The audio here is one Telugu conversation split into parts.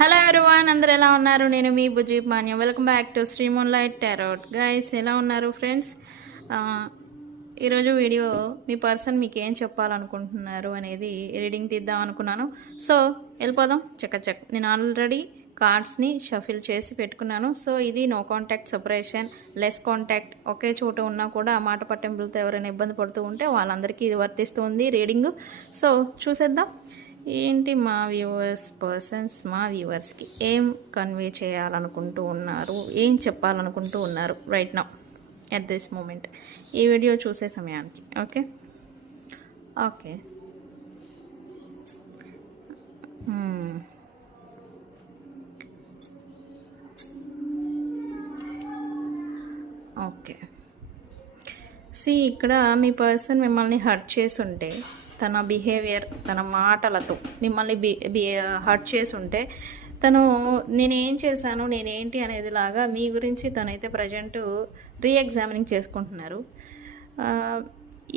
హలో ఎవరీవన్, అందరు ఎలా ఉన్నారు? నేను మీ బుజీప్ Manya. Welcome back to Sri moonlight tarot. Guys, ఎలా ఉన్నారు ఫ్రెండ్స్? ఈరోజు వీడియో మీ పర్సన్ మీకు ఏం చెప్పాలనుకుంటున్నారు అనేది రీడింగ్ తీద్దాం అనుకున్నాను. సో వెళ్ళిపోదాం చక్క. నేను ఆల్రెడీ కార్డ్స్ని షఫిల్ చేసి పెట్టుకున్నాను. సో ఇది no contact, separation, less contact, ఒకే చోట ఉన్నా కూడా మాట పట్టింపులతో ఎవరైనా ఇబ్బంది పడుతూ ఉంటే వాళ్ళందరికీ ఇది వర్తిస్తుంది రీడింగ్. సో చూసేద్దాం ఏంటి మా వ్యూవర్స్కి ఏం కన్వే చేయాలనుకుంటూ ఉన్నారు, ఏం చెప్పాలనుకుంటూ ఉన్నారు right now at this moment, ఈ వీడియో చూసే సమయానికి. ఓకే ఓకే ఓకే ఇక్కడ మీ పర్సన్ మిమ్మల్ని హర్ట్ చేసి ఉంటే, తన బిహేవియర్, తన మాటలతో మిమ్మల్ని హర్ట్ చేసి ఉంటే, తను నేనేం చేశాను, నేనేంటి అనేది లాగా మీ గురించి తనైతే ప్రజెంట్ రీఎగ్జామినింగ్ చేసుకుంటున్నారు.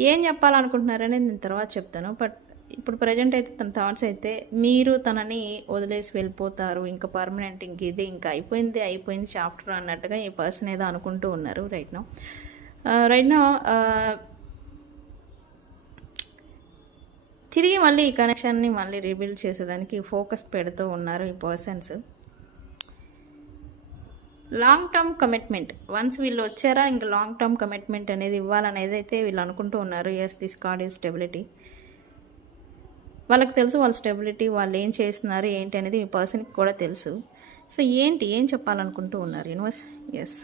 ఏం చెప్పాలనుకుంటున్నారనేది నేను తర్వాత చెప్తాను. బట్ ఇప్పుడు ప్రజెంట్ అయితే తన థాట్స్ అయితే మీరు తనని వదిలేసి వెళ్ళిపోతారు, ఇంకా పర్మనెంట్, ఇంక ఇది ఇంకా అయిపోయింది చాప్టర్ అన్నట్టుగా ఈ పర్సన్ ఏదో అనుకుంటూ ఉన్నారు రైట్ నౌ. తిరిగి మళ్ళీ ఈ కనెక్షన్ని మళ్ళీ రీబిల్డ్ చేసేదానికి ఫోకస్ పెడుతూ ఉన్నారు ఈ persons. Long term commitment, once వీళ్ళు వచ్చారా ఇంకా లాంగ్ టర్మ్ కమిట్మెంట్ అనేది ఇవ్వాలనేది అయితే వీళ్ళు అనుకుంటూ ఉన్నారు. Yes, this card is stability. వాళ్ళకి తెలుసు వాళ్ళ స్టెబిలిటీ, వాళ్ళు ఏం చేస్తున్నారు ఏంటి అనేది మీ పర్సన్కి కూడా తెలుసు. సో ఏం చెప్పాలనుకుంటూ ఉన్నారు యూనివర్స్? ఎస్,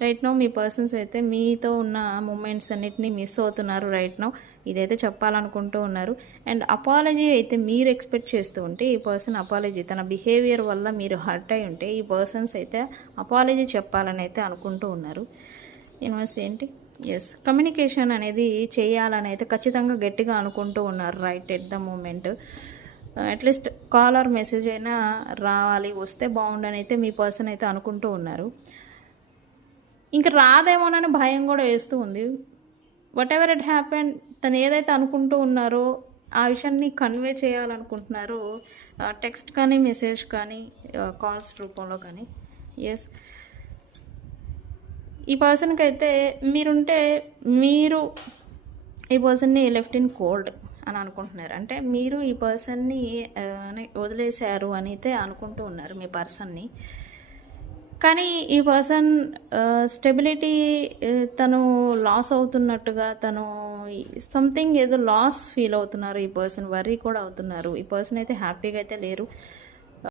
రైట్ నౌ మీ పర్సన్స్ అయితే మీతో ఉన్న మూమెంట్స్ అన్నిటినీ మిస్ అవుతున్నారు రైట్ నౌ. ఇదైతే చెప్పాలనుకుంటూ ఉన్నారు. అండ్ అపాలజీ అయితే మీరు ఎక్స్పెక్ట్ చేస్తూ ఉంటే, ఈ పర్సన్ అపాలజీ, తన బిహేవియర్ వల్ల మీరు హర్ట్ అయి ఉంటే ఈ పర్సన్స్ అయితే అపాలజీ చెప్పాలని అయితే అనుకుంటూ ఉన్నారు యూనివర్స్. ఏంటి? ఎస్, కమ్యూనికేషన్ అనేది చేయాలని అయితే ఖచ్చితంగా గట్టిగా అనుకుంటూ ఉన్నారు right at the moment. At least call or message అయినా రావాలి, వస్తే బాగుండని అయితే మీ పర్సన్ అయితే అనుకుంటూ ఉన్నారు. ఇంకా రాదేమోనని భయం కూడా వేస్తూ ఉంది. వాట్ ఎవర్ ఇట్ హ్యాపెన్, తను ఏదైతే అనుకుంటూ ఉన్నారో ఆ విషయాన్ని కన్వే చేయాలనుకుంటున్నారో, టెక్స్ట్ కానీ, మెసేజ్ కానీ, కాల్స్ రూపంలో కానీ. ఎస్, ఈ పర్సన్కి అయితే మీరుంటే మీరు ఈ పర్సన్ని లెఫ్ట్ ఇన్ కోల్డ్ అని అనుకుంటున్నారు. అంటే మీరు ఈ పర్సన్ని వదిలేశారు అని అయితే అనుకుంటూ ఉన్నారు మీ పర్సన్ని. కానీ ఈ పర్సన్ స్టెబిలిటీ, తను లాస్ అవుతున్నట్టుగా, తను సంథింగ్ ఏదో లాస్ ఫీల్ అవుతున్నారు ఈ పర్సన్, వర్రీ కూడా అవుతున్నారు. ఈ పర్సన్ అయితే హ్యాపీగా అయితే లేరు.